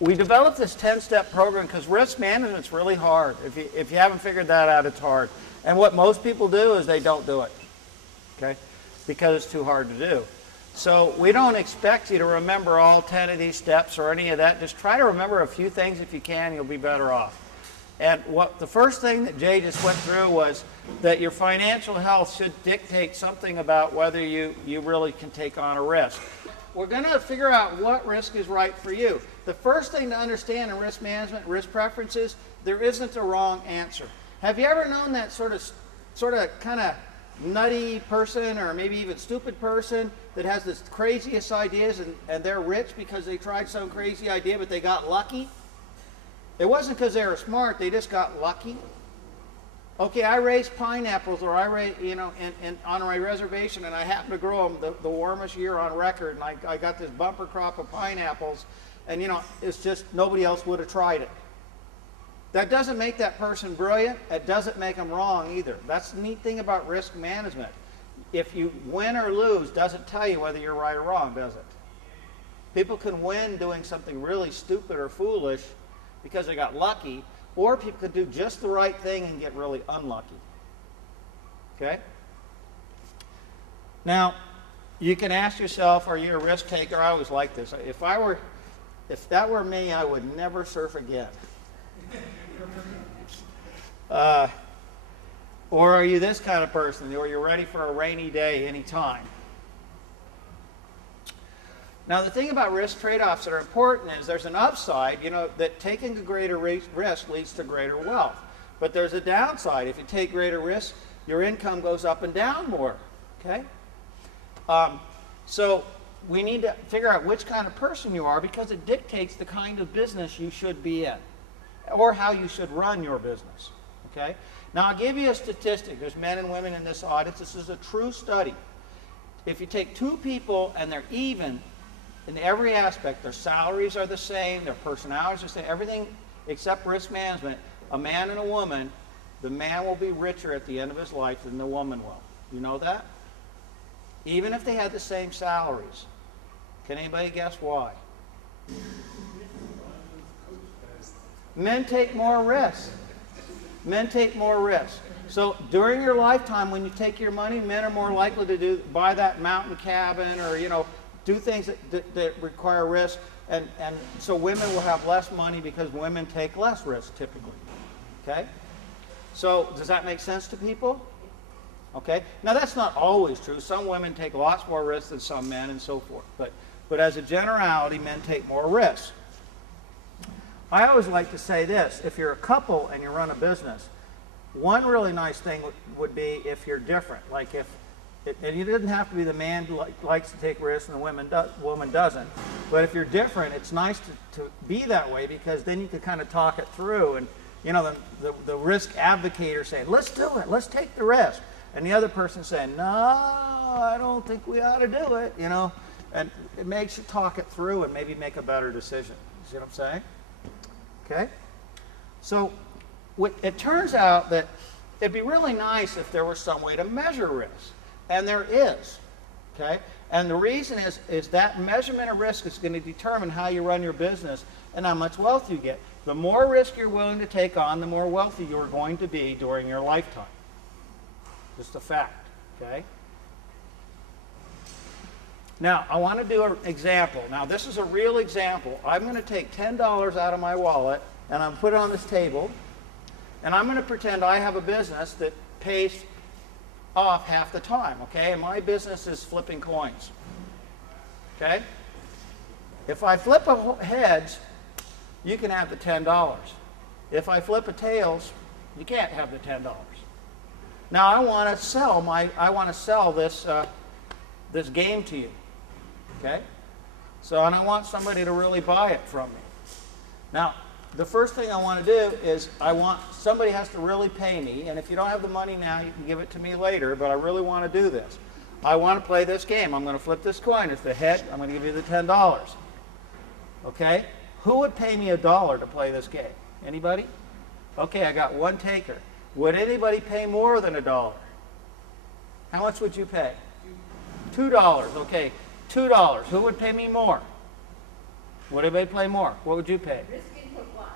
we developed this 10-step program because risk management's really hard. If you haven't figured that out, it's hard. And what most people do is they don't do it, okay? Because it's too hard to do. So we don't expect you to remember all 10 of these steps or any of that. Just try to remember a few things if you can, you'll be better off. And the first thing that Jay just went through was that your financial health should dictate something about whether you really can take on a risk. We're going to figure out what risk is right for you. The first thing to understand in risk management, risk preferences, there isn't a wrong answer. Have you ever known that sort of kind of nutty person or maybe even stupid person that has the craziest ideas and they're rich because they tried some crazy idea but they got lucky? It wasn't because they were smart, they just got lucky. Okay, I raised pineapples, or I raised, on my reservation, and I happened to grow them the warmest year on record, and I got this bumper crop of pineapples, and it's just nobody else would have tried it. That doesn't make that person brilliant. It doesn't make them wrong either. That's the neat thing about risk management. If you win or lose, doesn't tell you whether you're right or wrong, does it? People can win doing something really stupid or foolish because they got lucky, or people could do just the right thing and get really unlucky. Okay? Now, you can ask yourself, are you a risk taker? I always like this. If that were me, I would never surf again. Or are you this kind of person, or you're ready for a rainy day anytime? Now, the thing about risk trade-offs that are important is there's an upside, that taking a greater risk leads to greater wealth. But there's a downside. If you take greater risk, your income goes up and down more, okay? So we need to figure out which kind of person you are because it dictates the kind of business you should be in or how you should run your business, okay? Now, I'll give you a statistic. There's men and women in this audience. This is a true study. If you take two people and they're even in every aspect, their salaries are the same, their personalities are the same, everything except risk management, a man and a woman, the man will be richer at the end of his life than the woman will. You know that? Even if they had the same salaries. Can anybody guess why? Men take more risks. Men take more risks. So during your lifetime, when you take your money, men are more likely to buy that mountain cabin or, do things that require risk, and so women will have less money because women take less risk typically. Okay? So does that make sense to people? Okay? Now that's not always true. Some women take lots more risk than some men and so forth. But as a generality, men take more risk. I always like to say this. If you're a couple and you run a business, one really nice thing would be if you're different. Like and it doesn't have to be the man who likes to take risks and the woman doesn't. But if you're different, it's nice to be that way because then you can kind of talk it through. And, the risk advocator saying, let's do it, let's take the risk. And the other person saying, no, I don't think we ought to do it, And it makes you talk it through and maybe make a better decision. You see what I'm saying? Okay? So it turns out that it'd be really nice if there was some way to measure risk. And there is, okay? And the reason is that measurement of risk is going to determine how you run your business and how much wealth you get. The more risk you're willing to take on, the more wealthy you're going to be during your lifetime. Just a fact, okay? Now, I want to do an example. Now, this is a real example. I'm going to take $10 out of my wallet, and I'm going to put it on this table, and I'm going to pretend I have a business that pays off half the time, okay? And my business is flipping coins, okay? If I flip a heads, you can have the $10. If I flip a tails, you can't have the $10. Now I want to sell this game to you, okay? So and I want somebody to really buy it from me. Now, the first thing I want to do is somebody has to really pay me, and if you don't have the money now, you can give it to me later, but I really want to do this. I want to play this game. I'm going to flip this coin. It's the head. I'm going to give you the $10. Okay? Who would pay me $1 to play this game? Anybody? Okay, I got one taker. Would anybody pay more than $1? How much would you pay? $2. Okay, $2. Who would pay me more? Would anybody play more? What would you pay? Risking for what?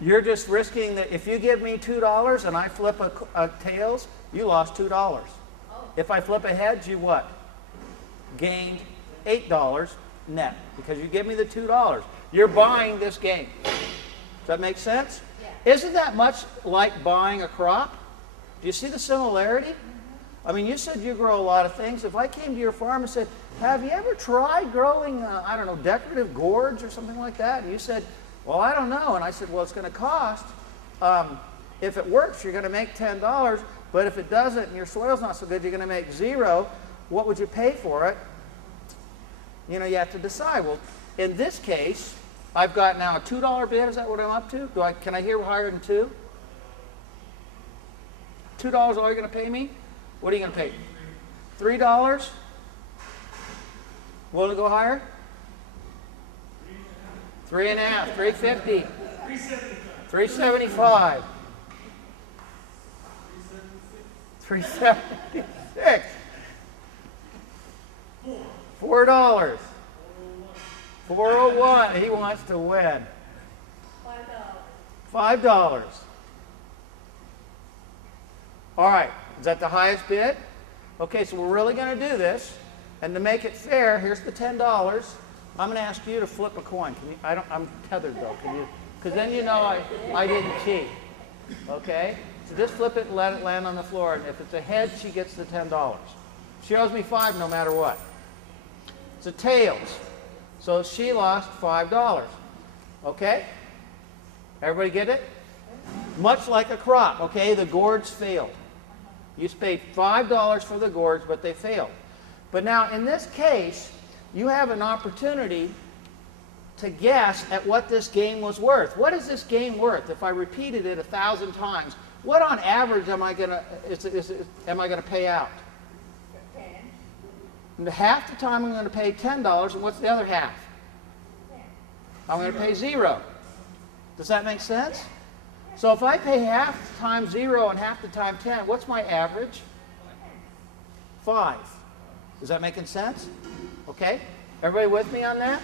You're just risking that if you give me $2 and I flip a tails, you lost $2. Oh. If I flip a heads, you what? Gained $8 net because you give me the $2. You're buying this game. Does that make sense? Yeah. Isn't that much like buying a crop? Do you see the similarity? I mean, you said you grow a lot of things. If I came to your farm and said, have you ever tried growing, I don't know, decorative gourds or something like that? And you said, well, I don't know. And I said, well, it's going to cost. If it works, you're going to make $10. But if it doesn't and your soil's not so good, you're going to make $0. What would you pay for it? You know, you have to decide. Well, in this case, I've got now a $2 bid. Is that what I'm up to? Can I hear higher than 2? $2 all you're going to pay me? What are you going to pay? $3? Will it go higher? 3.5, 350, 375, 376, $4, 401. He wants to win. $5. All right, is that the highest bid? Okay, so we're really going to do this, and to make it fair, here's the $10. I'm going to ask you to flip a coin. Can you, I'm tethered though. Can you? Because then you know I didn't cheat. Okay? So just flip it and let it land on the floor. And if it's a head, she gets the $10. She owes me $5 no matter what. It's a tails. So she lost $5. Okay? Everybody get it? Much like a crop. Okay? The gourds failed. You paid $5 for the gourds, but they failed. But now in this case, you have an opportunity to guess at what this game was worth. What is this game worth? If I repeated it 1,000 times, what on average am I going to pay out? 10. And half the time I'm going to pay $10, and what's the other half? 10. I'm going to pay $0. Does that make sense? So if I pay half the time 0 and half the time 10, what's my average? 5. Is that making sense? Okay? Everybody with me on that?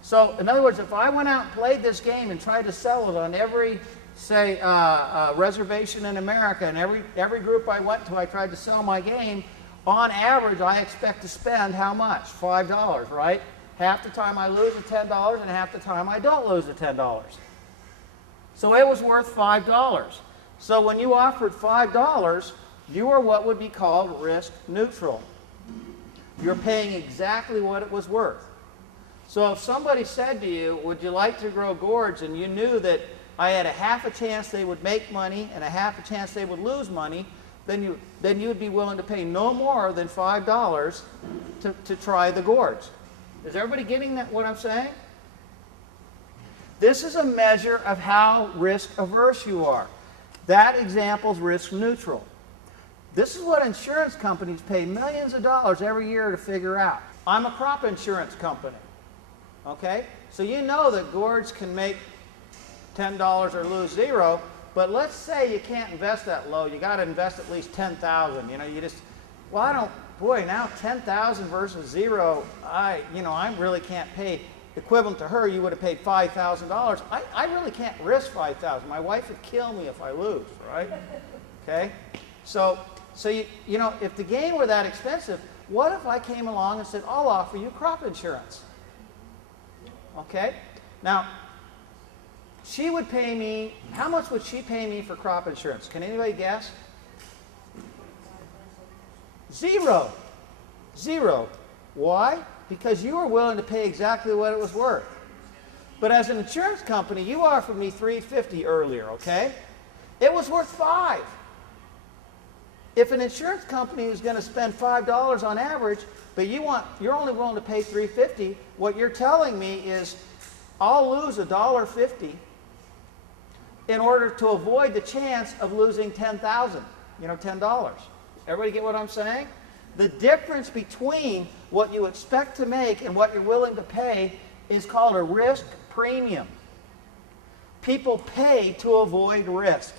So, in other words, if I went out and played this game and tried to sell it on every, say, reservation in America, and every group I went to, I tried to sell my game, on average, I expect to spend how much? $5, right? Half the time I lose the $10, and half the time I don't lose the $10. So it was worth $5. So when you offered $5, you are what would be called risk neutral. You're paying exactly what it was worth. So if somebody said to you, would you like to grow gourds, and you knew that I had a half a chance they would make money and a half a chance they would lose money, then you would be willing to pay no more than $5 to try the gourds. Is everybody getting that, what I'm saying? This is a measure of how risk averse you are. That example is risk neutral. This is what insurance companies pay millions of dollars every year to figure out. I'm a crop insurance company. Okay? So you know that gourds can make $10 or lose $0, but let's say you can't invest that low. You got to invest at least $10,000. You know, you just, well, I don't, boy, now $10,000 versus $0, I really can't pay. Equivalent to her, you would have paid $5,000. I really can't risk $5,000. My wife would kill me if I lose, right? Okay? So you know, if the game were that expensive, what if I came along and said, I'll offer you crop insurance? Okay? Now, she would pay me, how much would she pay me for crop insurance? Can anybody guess? $0. Why? Because you were willing to pay exactly what it was worth. But as an insurance company, you offered me $350 earlier, okay? It was worth $5. If an insurance company is going to spend $5 on average, but you're only willing to pay $350, what you're telling me is I'll lose $1.50 in order to avoid the chance of losing $10,000, $10. Everybody get what I'm saying? The difference between what you expect to make and what you're willing to pay is called a risk premium. People pay to avoid risk.